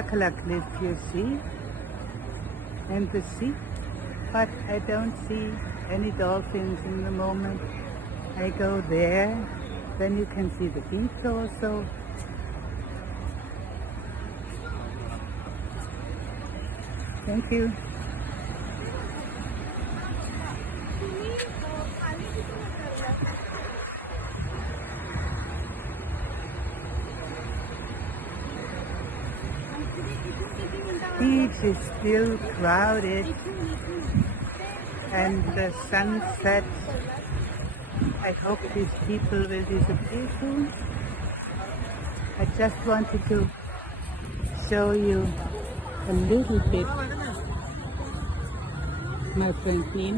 spectacular cliff you see and the sea, but I don't see any dolphins in the moment. I go there, then you can see the beach also. Thank you. Beach is still crowded and the sunset. I hope these people will disappear soon. I just wanted to show you a little bit, my friend Inge.